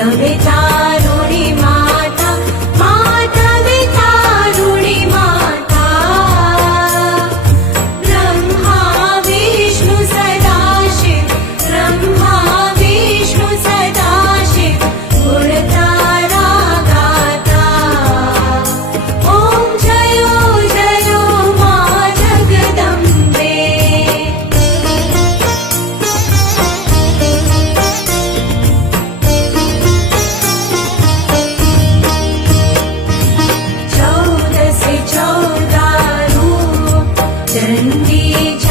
some bit time. जाए